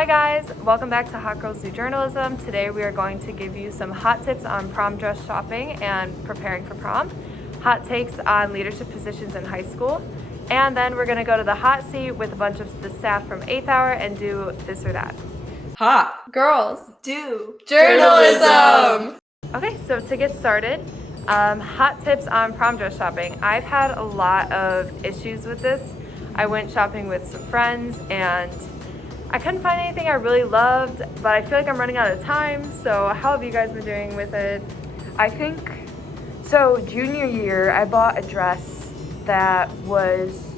Hi guys, welcome back to Hot Girls Do Journalism. Today we are going to give you some hot tips on prom dress shopping and preparing for prom, hot takes on leadership positions in high school, and then we're going to go to the hot seat with a bunch of the staff from 8th Hour and do this or that. Hot Girls Do Journalism! Okay, so to get started, hot tips on prom dress shopping. I've had a lot of issues with this. I went shopping with some friends and I couldn't find anything I really loved, but I feel like I'm running out of time. So how have you guys been doing with it? I think, so junior year, I bought a dress that was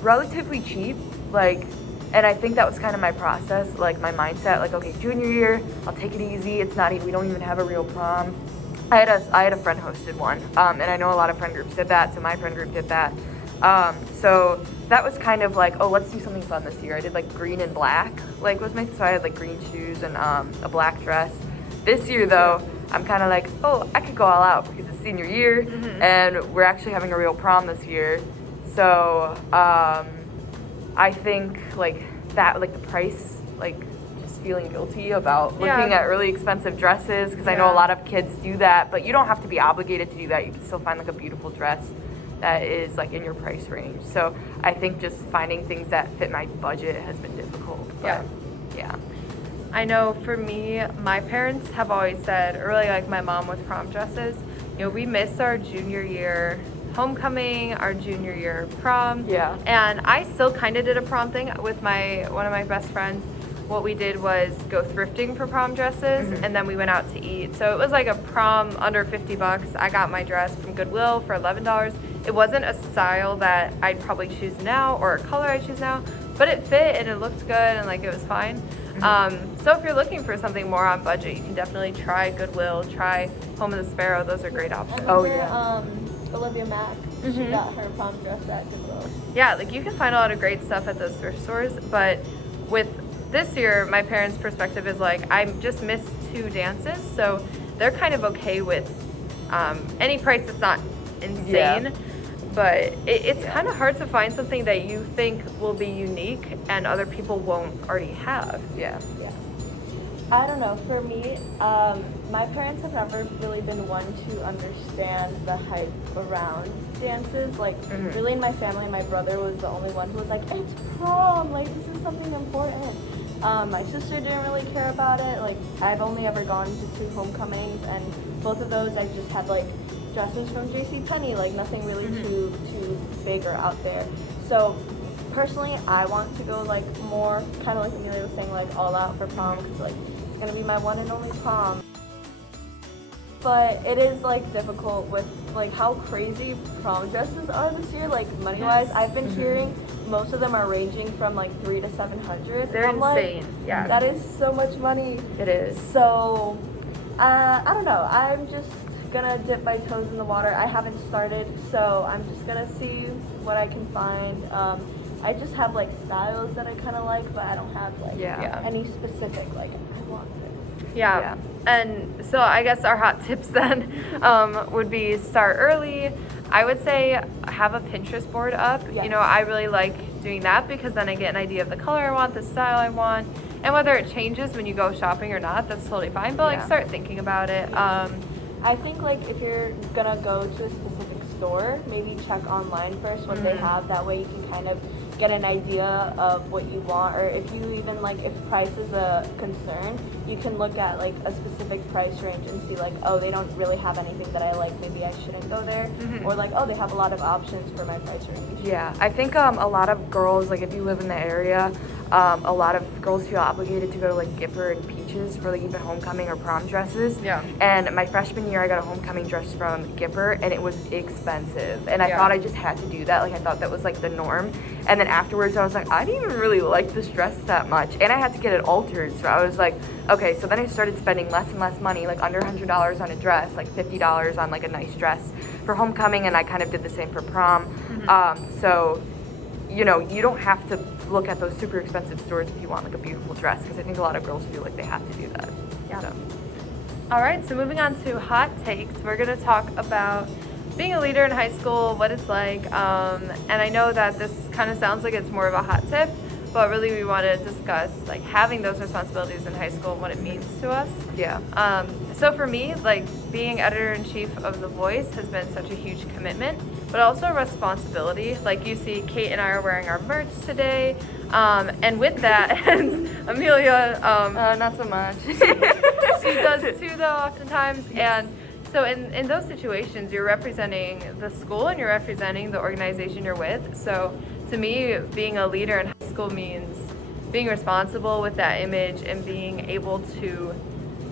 relatively cheap, and I think that was kind of my process, my mindset, okay, junior year, I'll take it easy, we don't even have a real prom. I had a friend hosted one, and I know a lot of friend groups did that, so my friend group did that. So that was kind of let's do something fun this year. I did green and black, so I had green shoes and a black dress. This year though, I'm kind of I could go all out because it's senior year, and we're actually having a real prom this year. So I think that the price, just feeling guilty about looking at really expensive dresses, because I know a lot of kids do that, but you don't have to be obligated to do that. You can still find a beautiful dress that is in your price range. So I think just finding things that fit my budget has been difficult. But, yeah. I know for me, my parents have always said, or really my mom with prom dresses, we missed our junior year homecoming, our junior year prom. Yeah. And I still kind of did a prom thing with one of my best friends. What we did was go thrifting for prom dresses, and then we went out to eat. So it was a prom under $50. I got my dress from Goodwill for $11. It wasn't a style that I'd probably choose now or a color I choose now, but it fit and it looked good and it was fine. So if you're looking for something more on budget, you can definitely try Goodwill, try Home of the Sparrow. Those are great options. Olivia Mack, she got her prom dress at Goodwill. Yeah, you can find a lot of great stuff at those thrift stores, but with this year, my parents' perspective is I just missed 2 dances, so they're kind of okay with any price that's not insane. Yeah. But it's kind of hard to find something that you think will be unique and other people won't already have. Yeah. I don't know, for me, my parents have never really been one to understand the hype around dances. Really in my family, my brother was the only one who was it's prom, this is something important. My sister didn't really care about it. I've only ever gone to 2 homecomings, and both of those I just had dresses from JCPenney, nothing really too big or out there. So personally, I want to go more kind of Amelia was saying, all out for prom, because it's gonna be my one and only prom. But it is difficult with how crazy prom dresses are this year, money wise. I've been hearing most of them are ranging from $300 to $700. They're insane. Yeah. That is so much money. It is. So I don't know. I'm just gonna dip my toes in the water. I haven't started, so I'm just gonna see what I can find. I just have styles that I kind of like, but I don't have any specific I want it. Yeah. And so I guess our hot tips then would be start early. I would say have a Pinterest board up. Yes. I really like doing that because then I get an idea of the color I want, the style I want, and whether it changes when you go shopping or not, that's totally fine. But start thinking about it. I think if you're gonna go to a specific store, maybe check online first what they have. That way you can kind of get an idea of what you want, or if you even if price is a concern, you can look at a specific price range and see oh, they don't really have anything that I like, maybe I shouldn't go there, or oh, they have a lot of options for my price range. Yeah, I think a lot of girls, if you live in the area, a lot of girls feel obligated to go to Gipper and Peaches for even homecoming or prom dresses. Yeah. And my freshman year, I got a homecoming dress from Gipper, and it was expensive. And I thought I just had to do that. I thought that was the norm. And then afterwards, I was I didn't even really like this dress that much, and I had to get it altered. So I was okay. So then I started spending less and less money, under $100 on a dress, $50 on a nice dress for homecoming, and I kind of did the same for prom. So you don't have to look at those super expensive stores if you want a beautiful dress, because I think a lot of girls feel they have to do that. Yeah. So. All right, so moving on to hot takes, we're going to talk about being a leader in high school, what it's like, and I know that this kind of sounds like it's more of a hot tip, but really we want to discuss like having those responsibilities in high school and what it means to us. Yeah. So for me, like being editor-in-chief of The Voice has been such a huge commitment, but also a responsibility. Like you see, Kate and I are wearing our merch today, and with that, and Amelia, Not so much. she does too though oftentimes, and so in those situations, you're representing the school and you're representing the organization you're with. So to me, being a leader in high school means being responsible with that image and being able to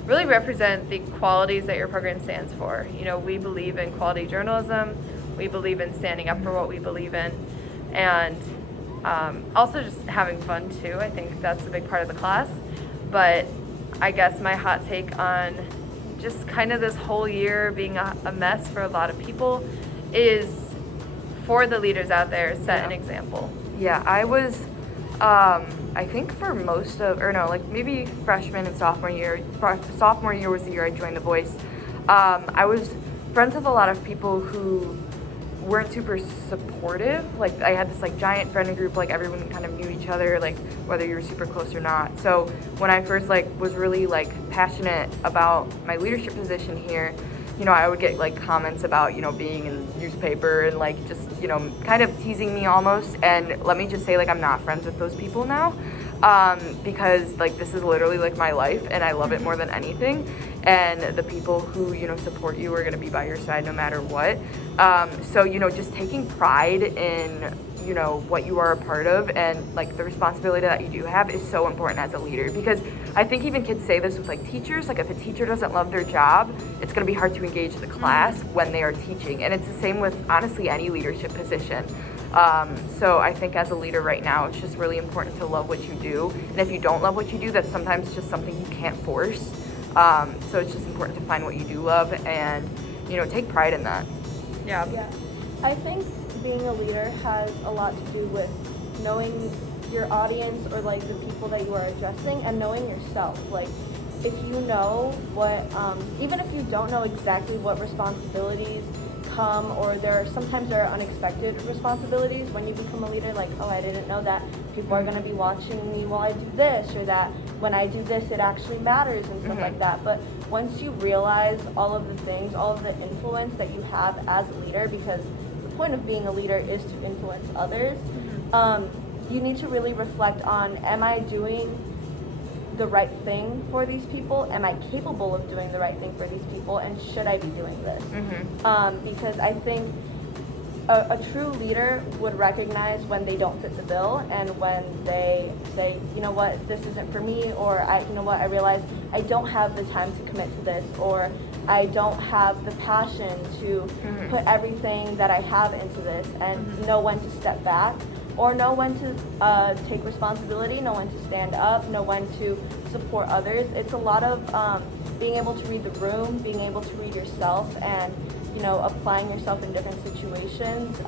really represent the qualities that your program stands for. You know, we believe in quality journalism, we believe in standing up for what we believe in, and also just having fun too. I think that's a big part of the class. But I guess my hot take on just kind of this whole year being a mess for a lot of people is, for the leaders out there, set an example. Yeah, I was, I think for most of, or no, like maybe freshman and sophomore year was the year I joined The Voice. I was friends with a lot of people who weren't super supportive. Like I had this like giant friend group, like everyone kind of knew each other, like whether you were super close or not. So when I first like was really like passionate about my leadership position here, you know, I would get like comments about, you know, being in the newspaper and like just, you know, kind of teasing me almost. And let me just say, like, I'm not friends with those people now, because like this is literally like my life and I love it more than anything. And the people who, you know, support you are going to be by your side no matter what. So, you know, just taking pride in, you know, what you are a part of and like the responsibility that you do have is so important as a leader, because I think even kids say this with like teachers, like if a teacher doesn't love their job, it's going to be hard to engage the class when they are teaching. And it's the same with honestly any leadership position. So I think as a leader right now, it's just really important to love what you do. And if you don't love what you do, that's sometimes just something you can't force. So it's just important to find what you do love and, you know, take pride in that. Yeah. I think being a leader has a lot to do with knowing your audience or like the people that you are addressing and knowing yourself. Like if you know what, even if you don't know exactly what responsibilities come, or sometimes there are unexpected responsibilities when you become a leader, like, oh, I didn't know that people are going to be watching me while I do this, or that when I do this it actually matters and stuff like that. But once you realize all of the things, all of the influence that you have as a leader, because the point of being a leader is to influence others, you need to really reflect on, am I doing the right thing for these people? Am I capable of doing the right thing for these people? And should I be doing this? Because I think a true leader would recognize when they don't fit the bill, and when they say, you know what, this isn't for me, or you know what, I realize I don't have the time to commit to this, or I don't have the passion to put everything that I have into this, and know when to step back, or know when to take responsibility, know when to stand up, know when to support others. It's a lot of being able to read the room, being able to read yourself, and, you know, applying yourself in different situations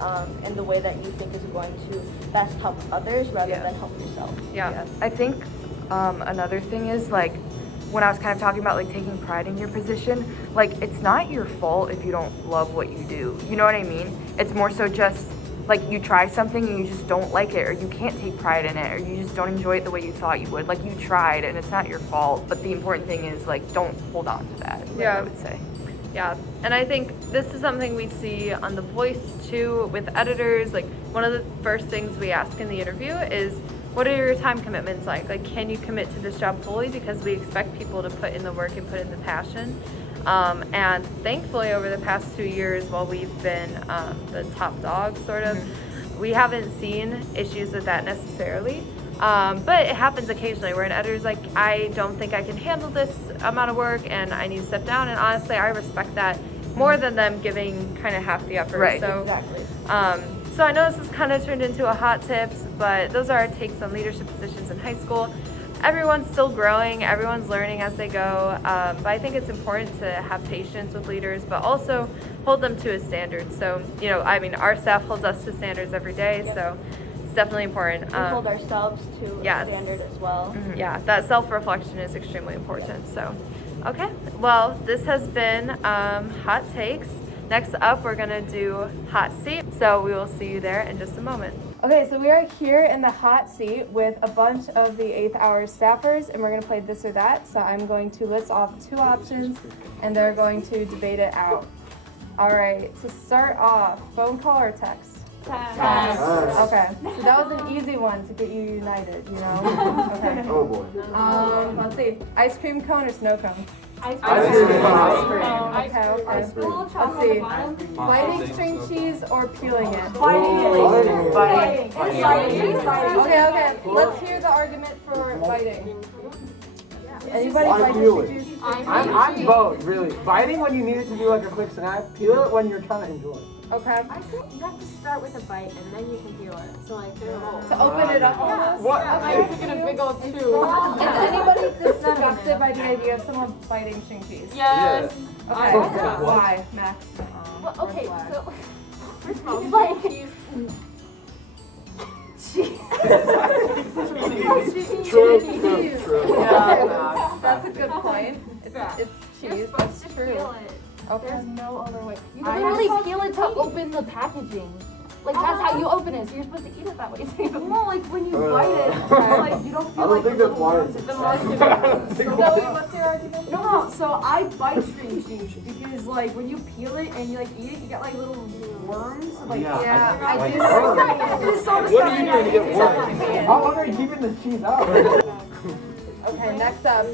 in the way that you think is going to best help others rather than help yourself. Yeah. I think another thing is, like, when I was kind of talking about like taking pride in your position, like it's not your fault if you don't love what you do. You know what I mean? It's more so just like you try something and you just don't like it, or you can't take pride in it, or you just don't enjoy it the way you thought you would. Like you tried and it's not your fault, but the important thing is like don't hold on to that. I would say. Yeah, and I think this is something we see on The Voice too with editors. Like one of the first things we ask in the interview is, what are your time commitments like? Like, can you commit to this job fully? Because we expect people to put in the work and put in the passion. And thankfully, over the past 2 years, while we've been the top dog, sort of, we haven't seen issues with that necessarily. But it happens occasionally where an editor's like, I don't think I can handle this amount of work and I need to step down. And honestly, I respect that more than them giving kind of half the effort. Right, so, exactly. So I know this has kind of turned into a hot tips, but those are our takes on leadership positions in high school. Everyone's still growing, everyone's learning as they go, but I think it's important to have patience with leaders, but also hold them to a standard. So, you know, I mean, our staff holds us to standards every day, so it's definitely important. We hold ourselves to a standard as well. Yeah, that self-reflection is extremely important. So, okay, well, this has been Hot Takes. Next up, we're gonna do Hot Seat, so we will see you there in just a moment. Okay, so we are here in the hot seat with a bunch of the 8th hour staffers, and we're going to play this or that. So I'm going to list off 2 options, and they're going to debate it out. All right, to start off, phone call or text? Text. Okay, so that was an easy one to get you united, you know? Okay. Oh boy. Let's see, ice cream cone or snow cone? Ice cream. Ice Okay, okay. Ice cream. Let's see, biting string cheese or peeling it? Biting. Okay, let's hear the argument for biting. Anybody I bite peel string it. cheese? I'm both, really. Biting when you need it to do like a quick snack, peel it when you're trying to enjoy it. Okay. I think you have to start with a bite and then you can peel it. So like, To open it up almost? What? I think it's a big old two. Is anybody disgusted by the idea of someone biting string cheese? Yes. Okay. Why, Max? Well, okay, Red flag. so first of all, it's like True. Yeah, that's a good point. It's you're cheese. supposed That's to true. peel it. Okay. There's no other way. You I literally just- peel it to open the packaging. Like that's how you open it. So you're supposed to eat it that way too. No, like when you bite it, it's like you don't I feel don't like think the that's little why. worms. It's the most Zoe, what's your argument? No, so I bite string cheese because like when you peel it and you like eat it, you get like little worms. Like Yeah, I Like do. worms. It is so What are you disgusting. doing to get worms? How long are you keeping the cheese out? Okay, next up.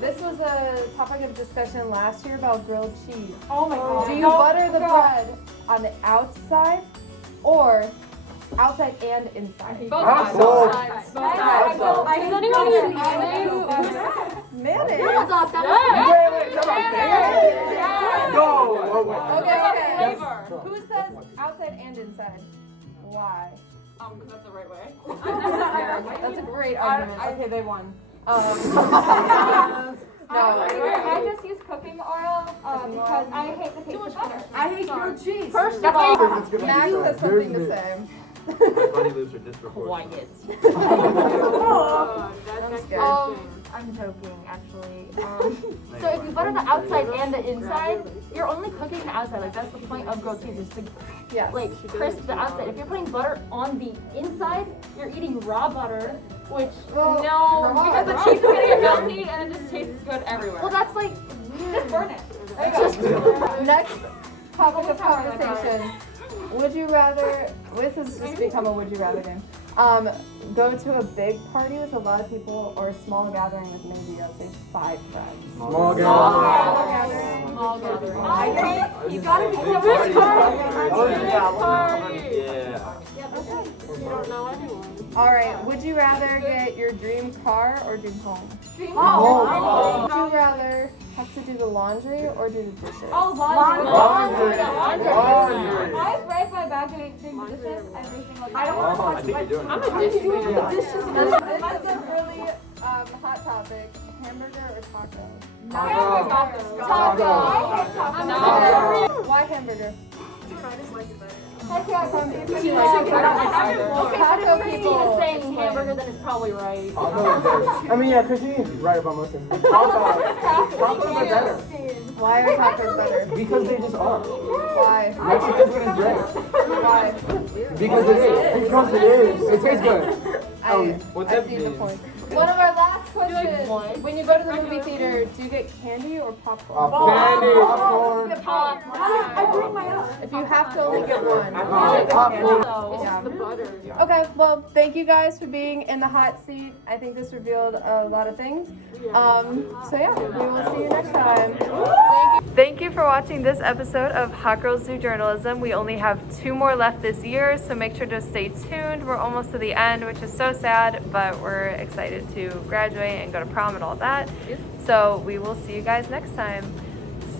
This was a topic of discussion last year about grilled cheese. Oh my god. Do you butter the bread on the outside or outside and inside? Both. Does anyone use Mayonnaise. No, Doc, that Wait, come on. Go. Okay. Flavor. Who says outside and inside? Why? Because that's the right way. That's a great argument. Okay, they won. No. I just use cooking oil because I hate the taste of butter. I hate grilled cheese. First of all, It's gonna be Max so. has something to Here's say. Bunny loops are disproportionate. That's good. I'm joking, actually. So if you butter the outside and the inside, you're only cooking the outside. Like that's the point of grilled cheese is to Yes. like crisp the outside. If you're putting butter on the inside, you're eating raw butter, which Well, Because the cheese is gonna get melty and it just tastes good everywhere. well that's like Just burn it. Next topic of conversation. Would you rather, this has just become a would you rather game. Go to a big party with a lot of people or a small gathering with maybe, I'll say, 5 friends. Small gathering. small gathering. You gotta be the party. Yeah. You don't know anyone. Alright, would you rather get your dream car or dream home? Oh. Would you rather have to do the laundry or do the dishes? Laundry. I break my back doing dishes every single day. I don't want to I touch think my you're doing I'm it. a dish doing the dishes. This is a really hot topic. Hamburger or taco? Taco. I hate taco. Why hamburger? Heck yeah, some people do Taco Christine people. is saying hamburger, then it's probably right. I mean, yeah, Christine's right about most things. Tacos are better. Why are tacos better? Because they just are. Why? Mexican food is great. Why? Because it is. Because it is. It tastes good. What's I that see the mean? point. One of our last questions. what? When you go to the movie theater, do you get candy or popcorn? Candy. Popcorn. I bring my own. If you have to only get one. Popcorn. Yeah. Okay, well, thank you guys for being in the hot seat. I think this revealed a lot of things. So yeah, we will see you next time. Thank you for watching this episode of Hot Girls Do Journalism. We only have 2 more left this year, so make sure to stay tuned. We're almost to the end, which is so sad, but we're excited to graduate and go to prom and all that. So we will see you guys next time.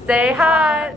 Stay hot!